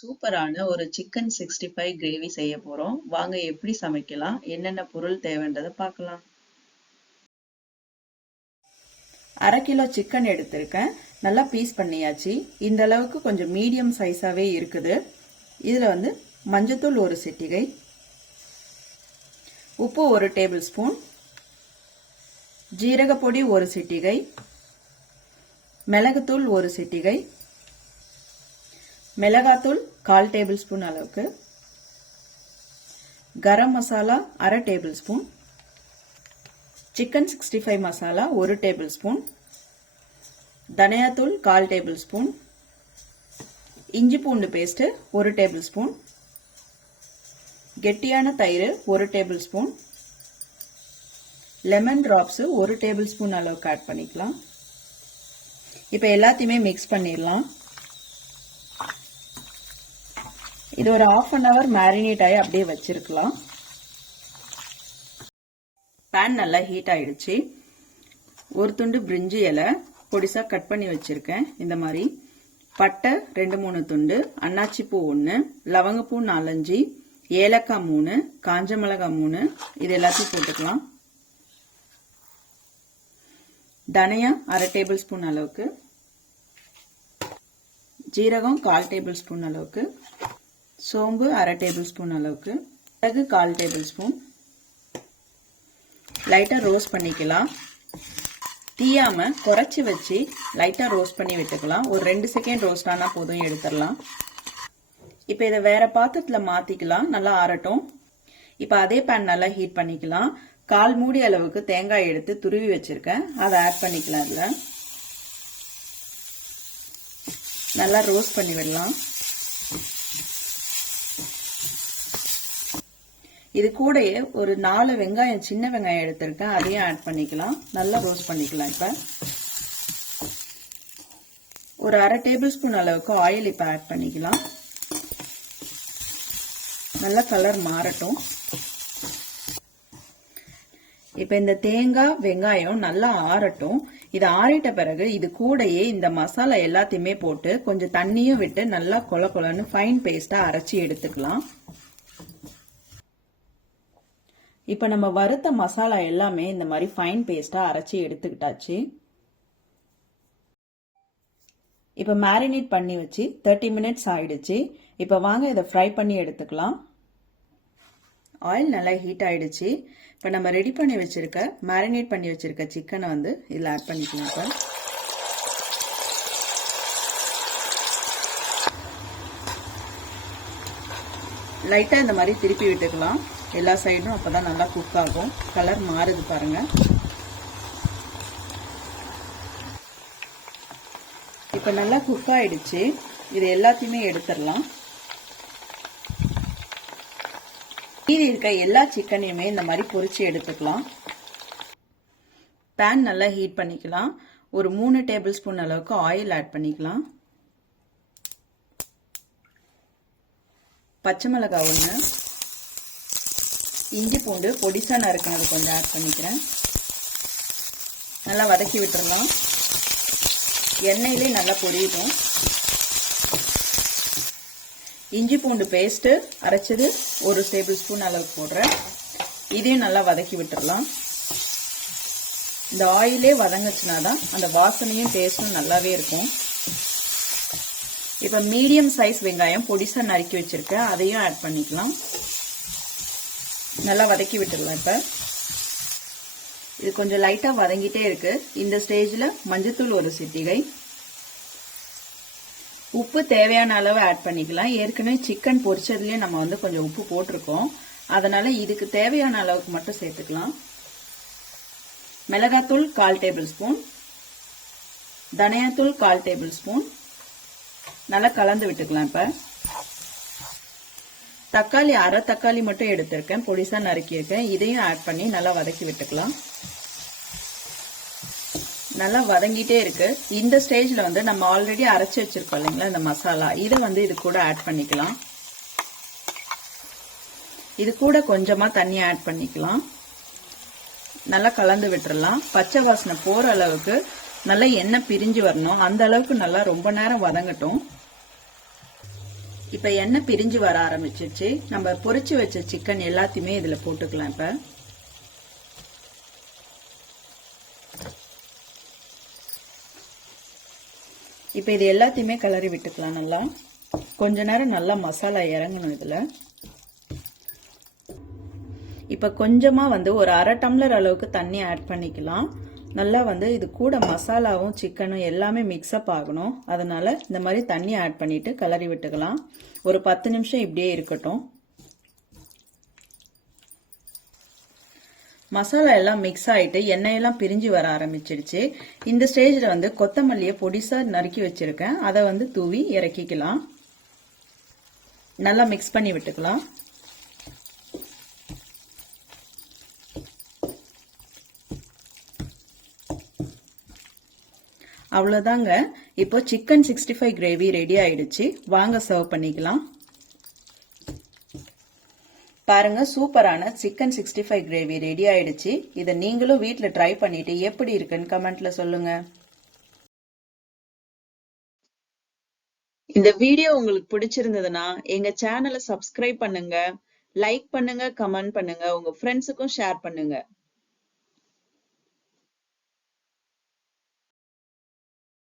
சூப்பரான ஒரு chicken sixty five gravy செய்ய போகிறோம் வாங்க எப்படி சமைக்கலாம்? என்னென்ன பொருள் தேவைன்றதை பார்க்கலாம். அரை கிலோ சிக்கன் எடுத்திருக்கேன். நல்லா பீஸ் பண்ணியாச்சு. இந்த அளவுக்கு கொஞ்சம் மீடியம் சைஸாகவே இருக்குது. இதில் வந்து மஞ்சத்தூள் ஒரு சிட்டிகை. உப்பு ஒரு டேபிள் ஸ்பூன் ஜீரகப்பொடி ஒரு சிட்டிகை. மிளகுத்தூள் ஒரு சிட்டிகை. மிளகாத்தூள் கால் டேபிள் ஸ்பூன் அளவுக்கு. கரம் மசாலா அரை tablespoon. Chicken sixty five masala ஒரு டேபிள் ஸ்பூன். தனியாத்தூள் கால் டேபிள் ஸ்பூன். இஞ்சி பூண்டு பேஸ்ட்டு ஒரு டேபிள் ஸ்பூன். கெட்டியான தயிர் ஒரு டேபிள் ஸ்பூன். லெமன் ட்ராப்ஸு ஒரு டேபிள் ஸ்பூன் அளவுக்கு ஆட் பண்ணிக்கலாம். இப்போ எல்லாத்தையுமே மிக்ஸ் பண்ணிடலாம். இது ஒரு ஆஃப் அன் ஹவர் மேரினேட் ஆகி அப்படியே வச்சிருக்கலாம். பேன் நல்லா ஹீட் ஆயிடுச்சு. ஒரு துண்டு பிரிஞ்சி இலை பொடிசா கட் பண்ணி வச்சிருக்கேன். இந்த மாதிரி பட்டை ரெண்டு மூணு துண்டு அன்னாச்சி பூ ஒன்று லவங்கப்பூ நாலஞ்சு ஏலக்காய் மூணு காஞ்ச மிளகாய் மூணு இது எல்லாத்தையும் போட்டுக்கலாம். தனியா அரை டேபிள் ஸ்பூன் அளவுக்கு ஜீரகம் கால் டேபிள் ஸ்பூன் அளவுக்கு சோம்பு அரை டேபிள் ஸ்பூன் அளவுக்கு. மிளகு கால் டேபிள் ஸ்பூன். லைட்டாக ரோஸ்ட் பண்ணிக்கலாம். தீயாமல் குறைச்சி வச்சு லைட்டாக ரோஸ்ட் பண்ணி விட்டுக்கலாம். ஒரு ரெண்டு செகண்ட் ரோஸ்ட் ஆனால் போதும் எடுத்துடலாம். இப்போ இதை வேறு பாத்திரத்தில் மாற்றிக்கலாம் நல்லா ஆறட்டும். இப்போ அதே பேன் நல்லா ஹீட் பண்ணிக்கலாம். கால் மூடி அளவுக்கு தேங்காய் எடுத்து துருவி வச்சுருக்கேன். அதை ஆட் பண்ணிக்கலாம் அதில் நல்லா ரோஸ்ட் பண்ணி விடலாம். இது கூடயே ஒரு நாலு வெங்காயம் சின்ன வெங்காயம் எடுத்திருக்கேன். அதையும் ஆட் பண்ணிக்கலாம். நல்லா ரோஸ்ட் பண்ணிக்கலாம் இப்போ. ஒரு அரை டேபிள் ஸ்பூன் அளவுக்கு ஆயில் இப்போ ஆட் பண்ணிக்கலாம். நல்லா கலர் மாறட்டும். இப்போ இந்த தேங்காய் வெங்காயம் நல்லா ஆறட்டும். இது ஆறிட்ட பிறகு இது கூடயே இந்த மசாலா எல்லாத்தையுமே போட்டு கொஞ்சம் தண்ணியும் விட்டு நல்லா கொல கொலன்னு ஃபைன் பேஸ்ட்டாக அரைச்சி எடுத்துக்கலாம். இப்போ நம்ம வறுத்த மசாலா எல்லாமே இந்த மாதிரி ஃபைன் பேஸ்ட்டாக அரைச்சி எடுத்துக்கிட்டாச்சு. இப்போ மேரினேட் பண்ணி வச்சு தேர்ட்டி மினிட்ஸ் ஆயிடுச்சு. இப்போ வாங்க இதை ஃப்ரை பண்ணி எடுத்துக்கலாம். ஆயில் நல்லா ஹீட் ஆயிடுச்சு. இப்போ நம்ம ரெடி பண்ணி வச்சிருக்க மேரினேட் பண்ணி வச்சுருக்க சிக்கனை வந்து இதில் ஆட் பண்ணிக்கலாம் சார் லைட்டாக இந்த மாதிரி திருப்பி விட்டுக்கலாம். எல்லா சைடும் அப்போ தான் நல்லா குக் ஆகும். கலர் மாறுது பாருங்கள் இப்போ நல்லா குக் ஆகிடுச்சு இது எல்லாத்தையுமே எடுத்துடலாம். மீதி இருக்க எல்லா சிக்கனையுமே இந்த மாதிரி பொரிச்சு எடுத்துக்கலாம். பேன் நல்லா ஹீட் பண்ணிக்கலாம். ஒரு மூணு டேபிள் ஸ்பூன் அளவுக்கு ஆயில் ஆட் பண்ணிக்கலாம். பச்சை மிளகாய் ஒன்று இஞ்சி பூண்டு பொடிசா அது கொஞ்சம் ஆட் பண்ணிக்கிறேன். நல்லா வதக்கி விட்டுடலாம் எண்ணெயிலே நல்லா பொரியட்டும். இஞ்சி பூண்டு பேஸ்ட்டு அரைச்சது ஒரு டேபிள் ஸ்பூன் அளவுக்கு போடுறேன். இதையும் நல்லா வதக்கி விட்டுறலாம். இந்த ஆயிலே வதங்குச்சுனா தான் அந்த வாசனையும் டேஸ்ட்டும் நல்லாவே இருக்கும். இப்போ மீடியம் சைஸ் வெங்காயம் பொடிசா நறுக்கி வச்சுருக்கேன். அதையும் ஆட் பண்ணிக்கலாம். நல்லா வதக்கி விட்டுடலாம் இப்போ. இது கொஞ்சம் லைட்டாக வதங்கிட்டே இருக்கு. இந்த ஸ்டேஜில் மஞ்சத்தூள் ஒரு சிட்டிகை. உப்பு தேவையான அளவு ஆட் பண்ணிக்கலாம். ஏற்கனவே சிக்கன் பொரிச்சதுலேயே நம்ம வந்து கொஞ்சம் உப்பு போட்டிருக்கோம். அதனால இதுக்கு தேவையான அளவுக்கு மட்டும் சேர்த்துக்கலாம். மிளகாத்தூள் கால் டேபிள் ஸ்பூன் தனியாத்தூள் கால் டேபிள் ஸ்பூன் நல்லா கலந்து விட்டுக்கலாம் இப்போ. தக்காளி அரை தக்காளி மட்டும் எடுத்திருக்கேன். பொடிசா நறுக்கியிருக்கேன். இதையும் ஆட் பண்ணி நல்லா வதக்கி விட்டுக்கலாம். நல்லா வதங்கிட்டே இருக்கு. இந்த ஸ்டேஜ்ல வந்து நம்ம ஆல்ரெடி அரைச்சி வச்சிருக்கோம் இல்லைங்களா இந்த மசாலா. இதை வந்து இது கூட ஆட் பண்ணிக்கலாம். இது கூட கொஞ்சமா தண்ணி ஆட் பண்ணிக்கலாம். நல்லா கலந்து விட்டுறலாம். பச்சை வாசனை போற அளவுக்கு நல்லா எண்ணெய் பிரிஞ்சு வரணும். அந்த அளவுக்கு நல்லா ரொம்ப நேரம் வதங்கட்டும். இப்ப எண்ணெய் பிரிஞ்சு வர ஆரம்பிச்சிருச்சு. நம்ம பொரிச்சு வச்ச சிக்கன் எல்லாத்தையுமே இதுல போட்டுக்கலாம் இப்ப. இப்ப இது எல்லாத்தையுமே கிளறி விட்டுக்கலாம் நல்லா. கொஞ்ச நேரம் நல்லா மசாலா இறங்கணும் இதுல. இப்ப கொஞ்சமா வந்து ஒரு அரை டம்ளர் அளவுக்கு தண்ணி ஆட் பண்ணிக்கலாம். நல்லா வந்து இது கூட மசாலாவும் சிக்கனும் எல்லாமே மிக்ஸ்அப் ஆகணும். அதனால் இந்த மாதிரி தண்ணி ஆட் பண்ணிவிட்டு கிளறி விட்டுக்கலாம். ஒரு பத்து நிமிஷம் இப்படியே இருக்கட்டும். மசாலா எல்லாம் மிக்ஸ் ஆகிட்டு எண்ணெயெல்லாம் பிரிஞ்சு வர ஆரம்பிச்சிடுச்சு இந்த ஸ்டேஜில் வந்து கொத்தமல்லியை பொடிசாக நறுக்கி வச்சிருக்கேன். அதை வந்து தூவி இறக்கிக்கலாம். நல்லா மிக்ஸ் பண்ணி விட்டுக்கலாம். அவ்வளோதாங்க இப்போ chicken sixty five gravy ready ஆயிடுச்சு. வாங்க சர்வ் பண்ணிக்கலாம். பாருங்க சூப்பரான chicken sixty five gravy ready ஆயிடுச்சு. இதை நீங்களும் வீட்டில் ட்ரை பண்ணிட்டு எப்படி இருக்குன்னு கமெண்ட்ல சொல்லுங்க. இந்த வீடியோ உங்களுக்கு பிடிச்சிருந்ததுன்னா எங்க சேனலை சப்ஸ்கிரைப் பண்ணுங்க. லைக் பண்ணுங்க கமெண்ட் பண்ணுங்க. உங்க ஃப்ரெண்ட்ஸுக்கும் ஷேர் பண்ணுங்க.